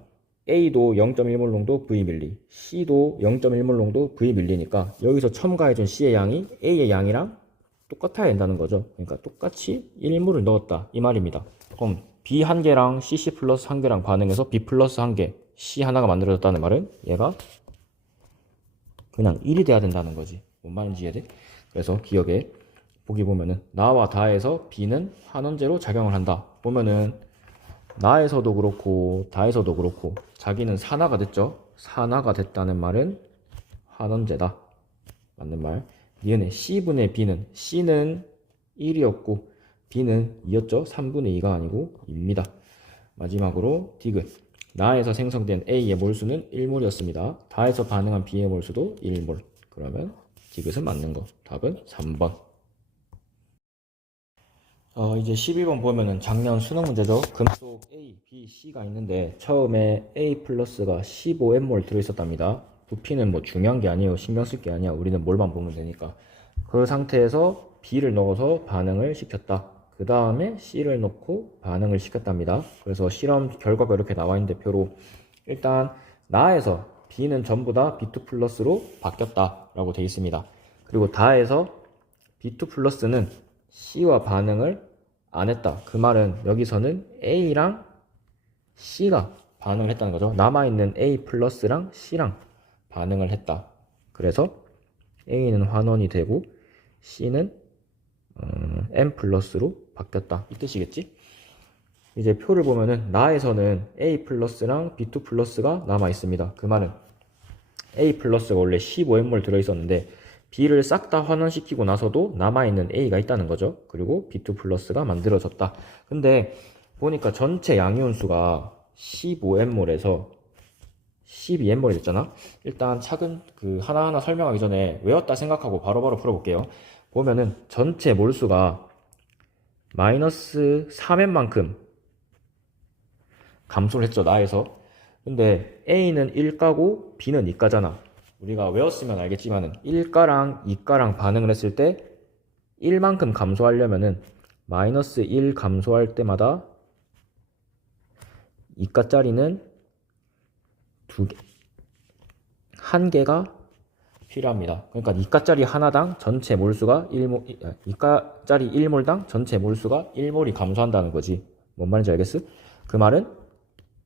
A도 0.1몰 농도 V밀리, C도 0.1몰 농도 V밀리니까 여기서 첨가해준 C의 양이 A의 양이랑 똑같아야 된다는 거죠. 그러니까 똑같이 1몰을 넣었다 이 말입니다. 그럼 B 한 개랑 CC 플러스 한 개랑 반응해서 B 플러스 한 개, C 하나가 만들어졌다는 말은 얘가 그냥 1이 돼야 된다는 거지. 뭔 말인지 이해돼? 그래서 기억에 보기 보면은 나와 다에서 B는 환원제로 작용을 한다. 보면은 나에서도 그렇고 다에서도 그렇고 자기는 산화가 됐죠. 산화가 됐다는 말은 환원제다. 맞는 말. 니은의 C분의 B는 C는 1이었고 B는 2였죠. 3분의 2가 아니고 2입니다. 마지막으로 디귿. 나에서 생성된 A의 몰수는 1몰이었습니다. 다에서 반응한 B의 몰수도 1몰. 그러면 디귿은 맞는 거. 답은 3번. 이제 11번 보면은 작년 수능 문제죠. 금속 A, B, C가 있는데 처음에 A 플러스가 15N몰 들어있었답니다. 부피는 뭐 중요한 게 아니에요. 신경 쓸 게 아니야. 우리는 몰만 보면 되니까. 그 상태에서 B를 넣어서 반응을 시켰다. 그 다음에 C를 넣고 반응을 시켰답니다. 그래서 실험 결과가 이렇게 나와 있는데 표로 일단 나에서 B는 전부 다 B2 플러스로 바뀌었다 라고 되어 있습니다. 그리고 다에서 B2 플러스는 C와 반응을 안 했다. 그 말은 여기서는 A랑 C가 반응을 했다는 거죠. 남아있는 A 플러스랑 C랑 반응을 했다. 그래서 A는 환원이 되고 C는 M 플러스로 바뀌었다. 이 뜻이겠지? 이제 표를 보면은 나에서는 A 플러스랑 B2 플러스가 남아 있습니다. 그 말은 A 플러스가 원래 15N몰 들어있었는데 B를 싹 다 환원시키고 나서도 남아있는 A가 있다는 거죠. 그리고 B2 플러스가 만들어졌다. 근데 보니까 전체 양이온수가 15N몰에서 12N몰이 됐잖아. 일단 차근 하나하나 설명하기 전에 외웠다 생각하고 바로바로 풀어볼게요. 보면은 전체 몰수가 마이너스 3N만큼 감소를 했죠. 나에서. 근데 A는 1가고 B는 2가잖아. 우리가 외웠으면 알겠지만은 1가랑 2가랑 반응을 했을 때 1만큼 감소하려면은 마이너스 1 감소할 때마다 2가짜리는 1개가 필요합니다. 그러니까 2가짜리 하나당 전체 몰수가 2가짜리 1몰당 전체 몰수가 1몰이 감소한다는 거지. 뭔 말인지 알겠어? 그 말은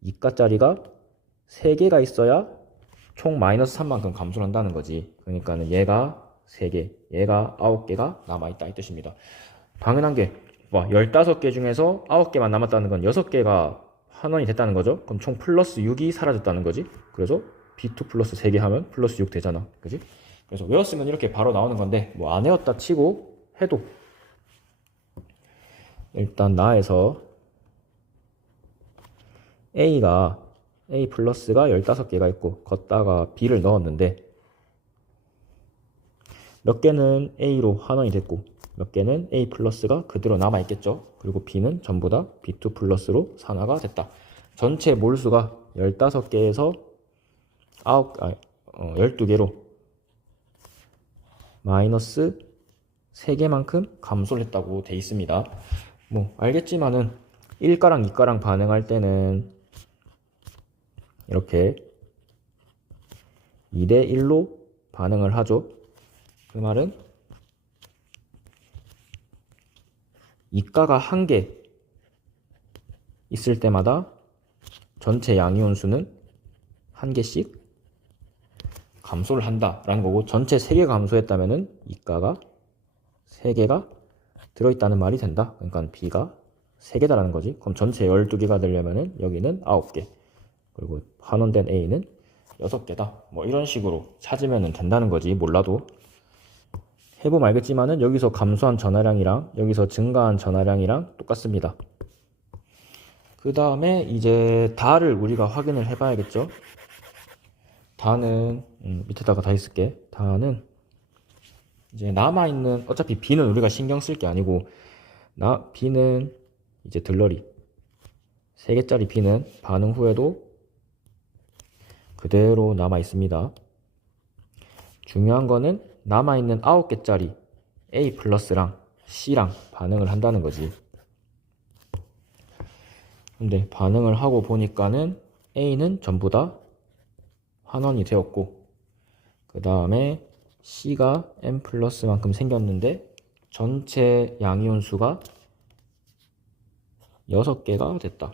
2가짜리가 3개가 있어야 총 마이너스 3만큼 감소를 한다는 거지. 그러니까는 얘가 3개, 얘가 9개가 남아있다 이 뜻입니다. 당연한 게 15개 중에서 9개만 남았다는 건 6개가 환원이 됐다는 거죠. 그럼 총 플러스 6이 사라졌다는 거지. 그래서 B2 플러스 3개 하면 플러스 6 되잖아. 그지? 그래서 외웠으면 이렇게 바로 나오는 건데 뭐 안 외웠다 치고 해도 일단 나에서 A 플러스가 15개가 있고 걷다가 B를 넣었는데 몇 개는 A로 환원이 됐고 몇 개는 A 플러스가 그대로 남아있겠죠. 그리고 B는 전부 다 B2 플러스로 산화가 됐다. 전체 몰수가 15개에서 12개로 마이너스 3개만큼 감소를 했다고 돼 있습니다. 뭐 알겠지만은 1가랑 2가랑 반응할 때는 이렇게 2대 1로 반응을 하죠. 그 말은 2가가 1개 있을 때마다 전체 양이온수는 1개씩 감소를 한다라는 거고 전체 3개가 감소했다면은 2가가 3개가 들어있다는 말이 된다. 그러니까 B가 3개다라는 거지. 그럼 전체 12개가 되려면은 여기는 9개. 그리고 환원된 A는 6개다. 뭐 이런 식으로 찾으면 된다는 거지. 몰라도. 해보면 알겠지만은 여기서 감소한 전하량이랑 여기서 증가한 전하량이랑 똑같습니다. 그 다음에 이제 다를 우리가 확인을 해봐야겠죠. 다는 밑에다가 다 있을게. 다는 이제 남아있는 어차피 B는 우리가 신경 쓸 게 아니고 B는 이제 들러리 3개짜리 B는 반응 후에도 그대로 남아 있습니다. 중요한 거는 남아있는 9개짜리 A 플러스랑 C랑 반응을 한다는 거지. 근데 반응을 하고 보니까는 A는 전부 다 환원이 되었고 그 다음에 C가 M 플러스만큼 생겼는데 전체 양이온수가 6개가 됐다.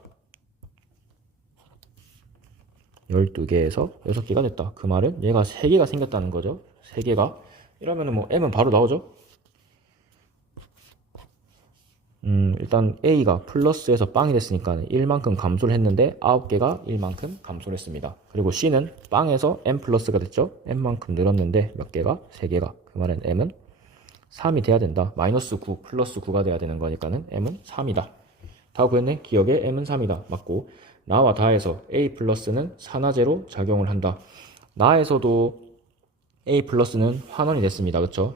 12개에서 6개가 됐다. 그 말은 얘가 3개가 생겼다는 거죠. 3개가. 이러면은 뭐 M은 바로 나오죠. 일단 A가 플러스에서 빵이 됐으니까 1만큼 감소를 했는데 9개가 1만큼 감소를 했습니다. 그리고 C는 빵에서 M 플러스가 됐죠. M만큼 늘었는데 몇 개가? 3개가. 그 말은 M은 3이 돼야 된다. 마이너스 9 플러스 9가 돼야 되는 거니까는 M은 3이다. 다 구했네? 기억에 M은 3이다. 맞고 나와 다에서 A 플러스는 산화제로 작용을 한다. 나에서도 A 플러스는 환원이 됐습니다. 그쵸?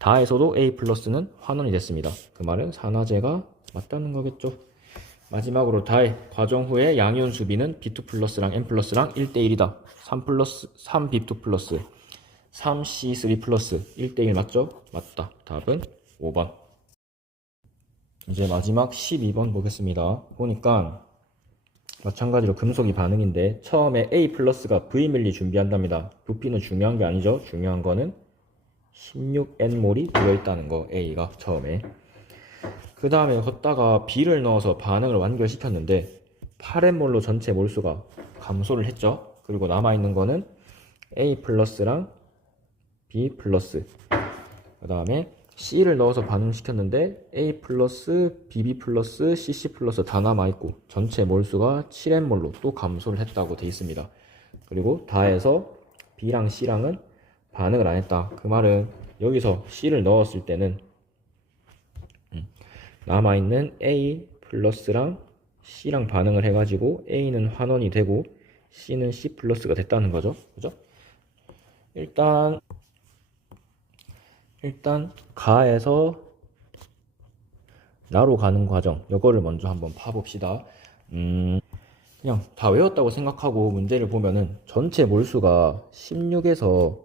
다에서도 A 플러스는 환원이 됐습니다. 그 말은 산화제가 맞다는 거겠죠. 마지막으로 다의 과정 후에 양이온 수비는 B2 플러스랑 N 플러스랑 1대1이다. 3B2 플러스 3C3 플러스 1대1 맞죠? 맞다. 답은 5번. 이제 마지막 12번 보겠습니다. 보니까 마찬가지로 금속이 반응인데 처음에 A 플러스가 V밀리 준비한답니다. 부피는 중요한 게 아니죠. 중요한 거는 16N몰이 들어있다는 거, A가 처음에. 그 다음에 걷다가 B를 넣어서 반응을 완결시켰는데 8N몰로 전체 몰수가 감소를 했죠. 그리고 남아있는 거는 A 플러스랑 B 플러스, 그 다음에 C를 넣어서 반응시켰는데 A 플러스, BB 플러스, CC 플러스 다 남아있고 전체 몰수가 7N몰로 또 감소를 했다고 되어 있습니다. 그리고 다해서 B랑 C랑은 반응을 안 했다. 그 말은 여기서 C를 넣었을 때는 남아있는 A 플러스랑 C랑 반응을 해가지고 A는 환원이 되고 C는 C 플러스가 됐다는 거죠. 그죠? 일단 가에서 나로 가는 과정, 이거를 먼저 한번 파봅시다. 그냥 다 외웠다고 생각하고 문제를 보면은 전체 몰수가 16에서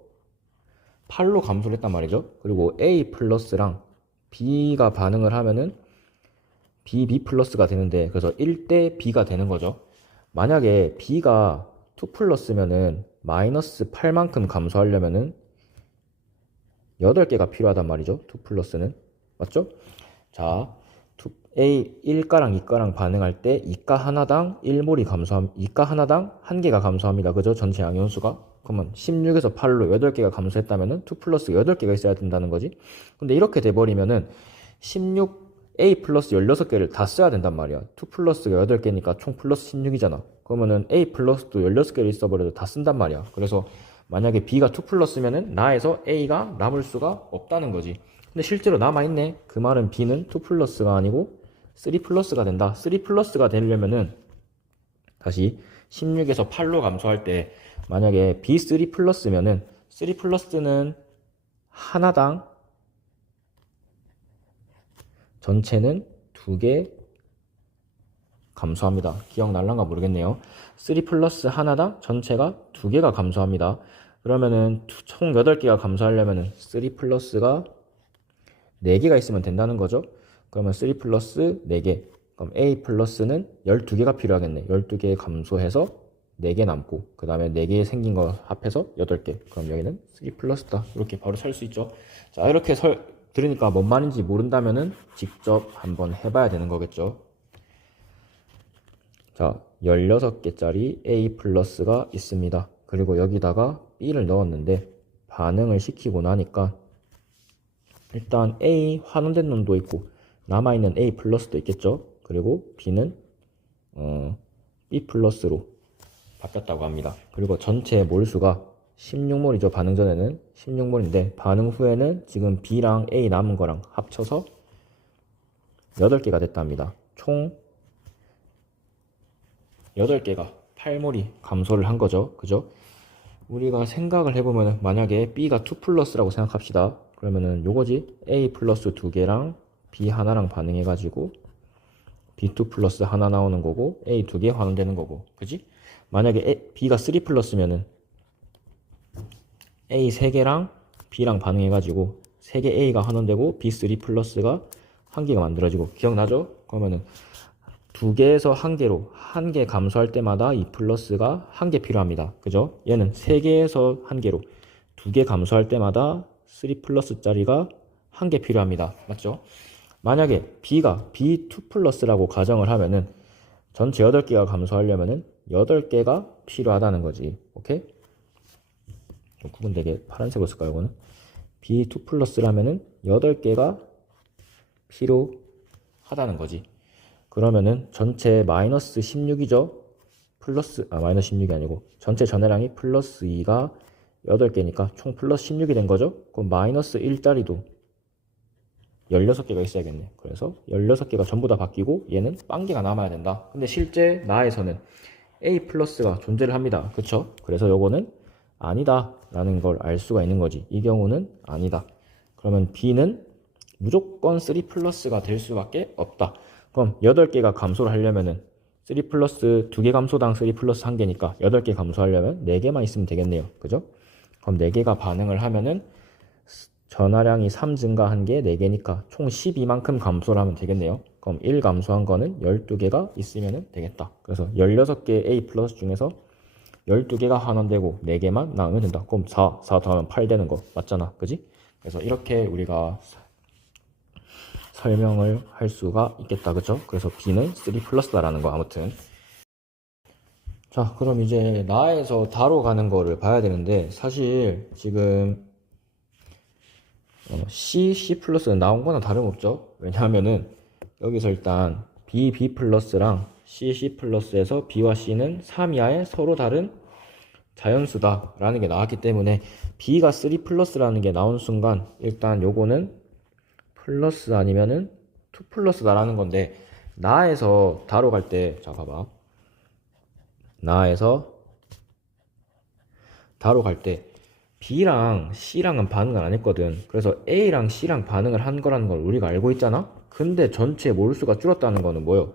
8로 감소를 했단 말이죠. 그리고 A 플러스랑 B가 반응을 하면은 BB 플러스가 되는데, 그래서 1대 B가 되는 거죠. 만약에 B가 2 플러스면은 마이너스 8만큼 감소하려면은 8개가 필요하단 말이죠. 2 플러스는. 맞죠? 자, A 1가랑 2가랑 반응할 때 2가 하나당 1몰이 감소함, 2가 하나당 1개가 감소합니다. 그죠? 전체 양이온수가. 그러면 16에서 8로 8개가 감소했다면은 2 플러스 8개가 있어야 된다는 거지. 근데 이렇게 돼버리면은 16 A 플러스 16개를 다 써야 된단 말이야. 2 플러스가 8개니까 총 플러스 16이잖아. 그러면은 A 플러스도 16개를 있어버려도 다 쓴단 말이야. 그래서 만약에 B가 2 플러스면은 나에서 A가 남을 수가 없다는 거지. 근데 실제로 남아있네. 그 말은 B는 2 플러스가 아니고 3 플러스가 된다. 3 플러스가 되려면은 다시 16에서 8로 감소할 때 만약에 B3 플러스면은 3 플러스는 하나당 전체는 2개 감소합니다. 기억날란가 모르겠네요. 3 플러스 하나당 전체가 2개가 감소합니다. 그러면은 총 8개가 감소하려면은 3 플러스가 4개가 있으면 된다는 거죠. 그러면 3 플러스 4개. 그럼 A 플러스는 12개가 필요하겠네. 12개 감소해서 4개 남고, 그 다음에 4개 생긴 거 합해서 8개. 그럼 여기는 3 플러스다. 이렇게 바로 살 수 있죠. 자, 이렇게 들으니까 뭔 말인지 모른다면은 직접 한번 해봐야 되는 거겠죠. 자, 16개짜리 A 플러스가 있습니다. 그리고 여기다가 B를 넣었는데 반응을 시키고 나니까 일단 A 환원된 놈도 있고 남아있는 A 플러스도 있겠죠. 그리고 B는 B 플러스로 바뀌었다고 합니다. 그리고 전체 몰수가 16몰이죠. 반응 전에는 16몰인데 반응 후에는 지금 B랑 A 남은 거랑 합쳐서 8개가 됐답니다. 총 8개가 8몰이 감소를 한 거죠. 그죠? 우리가 생각을 해보면 만약에 B가 2 플러스라고 생각합시다. 그러면은 요거지. A 플러스 2개랑 B 하나랑 반응해가지고 B2 플러스 하나 나오는 거고 A 2개 환원되는 거고. 그지? 만약에 B가 3 플러스면은 A 3개랑 B랑 반응해가지고 3개 A가 환원되고 B3 플러스가 1개가 만들어지고. 기억나죠? 그러면은 2개에서 1개로 1개 감소할 때마다 2 플러스가 1개 필요합니다. 그죠? 얘는 3개에서 1개로 2개 감소할 때마다 3 플러스 짜리가 1개 필요합니다. 맞죠? 만약에 B가 B2 플러스라고 가정을 하면은 전체 8개가 감소하려면은 8개가 필요하다는 거지. 오케이? 좀 구분되게 파란색으로 쓸까요, 이거는? B2 플러스라면은 8개가 필요하다는 거지. 그러면은 전체 마이너스 16이죠? 마이너스 16이 아니고 전체 전해량이 플러스 2가 8개니까 총 플러스 16이 된 거죠? 그럼 마이너스 1짜리도 16개가 있어야겠네. 그래서 16개가 전부 다 바뀌고 얘는 빵개가 남아야 된다. 근데 실제 나에서는 A 플러스가 존재를 합니다. 그쵸? 그래서 요거는 아니다 라는 걸 알 수가 있는 거지. 이 경우는 아니다. 그러면 B는 무조건 3 플러스가 될 수밖에 없다. 그럼 8개가 감소를 하려면은 3 플러스 2개 감소당 3 플러스 1개니까 8개 감소하려면 4개만 있으면 되겠네요. 그죠? 그럼 4개가 반응을 하면은 전하량이 3 증가한 게 4개니까 총 12만큼 감소를 하면 되겠네요. 그럼 1 감소한 거는 12개가 있으면 되겠다. 그래서 16개 A 플러스 중에서 12개가 환원되고 4개만 나오면 된다. 그럼 4 더하면 8 되는 거 맞잖아. 그지? 그래서 이렇게 우리가 설명을 할 수가 있겠다. 그쵸? 그래서 B는 3 플러스다라는 거 아무튼. 자, 그럼 이제 나에서 다로 가는 거를 봐야 되는데 사실 지금 C 플러스는 나온 거나 다름없죠. 왜냐하면은 여기서 일단 B 플러스랑 C 플러스에서 B와 C는 3 이하의 서로 다른 자연수다 라는 게 나왔기 때문에 B가 3 플러스라는 게 나온 순간 일단 요거는 플러스 아니면은 2 플러스다 라는 건데 나에서 다로 갈 때 자 봐봐 나에서 다로 갈 때 B랑 C랑은 반응을 안 했거든. 그래서 A랑 C랑 반응을 한 거라는 걸 우리가 알고 있잖아. 근데 전체 몰수가 줄었다는 거는 뭐요?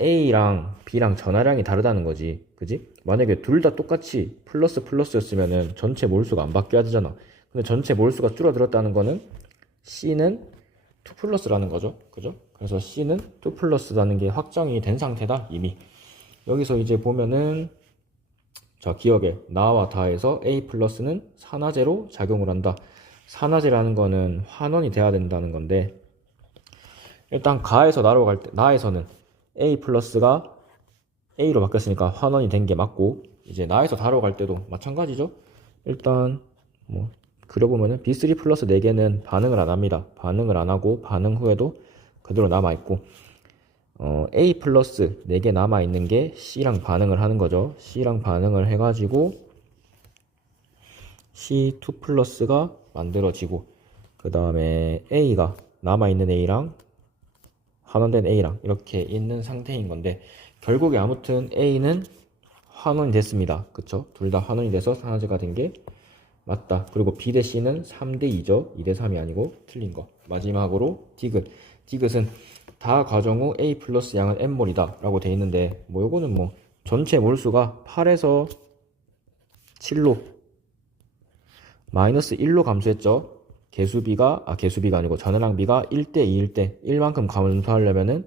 A랑 B랑 전하량이 다르다는 거지. 그지? 만약에 둘 다 똑같이 플러스 플러스였으면은 전체 몰수가 안 바뀌어야 되잖아. 근데 전체 몰수가 줄어들었다는 거는 C는 2 플러스라는 거죠. 그죠? 그래서 C는 2 플러스라는 게 확정이 된 상태다, 이미. 여기서 이제 보면은 자, 기억에 나와 다에서 A 플러스는 산화제로 작용을 한다. 산화제라는 거는 환원이 돼야 된다는 건데 일단 가에서 나로 갈 때 나에서는 A 플러스가 A로 바뀌었으니까 환원이 된 게 맞고 이제 나에서 다로 갈 때도 마찬가지죠. 일단 뭐 그려보면은 B3 플러스 4개는 반응을 안 합니다. 반응을 안 하고 반응 후에도 그대로 남아있고 A 플러스 4개 남아있는 게 C랑 반응을 하는 거죠. C랑 반응을 해가지고 C2 플러스가 만들어지고 그 다음에 A가 남아있는 A랑 환원된 A랑 이렇게 있는 상태인 건데 결국에 아무튼 A는 환원이 됐습니다. 그쵸? 둘 다 환원이 돼서 산화제가 된 게 맞다. 그리고 B 대 C는 3대 2죠. 2대 3이 아니고 틀린 거. 마지막으로 디귿. 디귿은 다 과정 후 A 플러스 양은 N몰이다 라고 돼 있는데 뭐 요거는 뭐 전체 몰수가 8에서 7로 마이너스 1로 감소했죠. 개수비가 아니고 전해량비가 1대 2일 때 1만큼 감소하려면은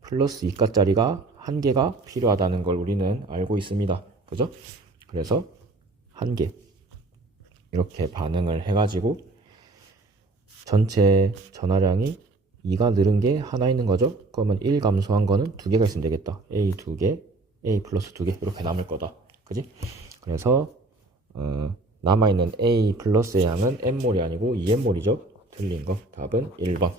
플러스 2가짜리가 1개가 필요하다는 걸 우리는 알고 있습니다. 그죠? 그래서 1개 이렇게 반응을 해가지고 전체 전하량이 2가 늘은 게 하나 있는 거죠. 그러면 1 감소한 거는 2개가 있으면 되겠다. A 2개, A 플러스 2개 이렇게 남을 거다. 그지? 그래서 남아있는 A 플러스의 양은 N몰이 아니고 2N몰이죠. 틀린 거 답은 1번.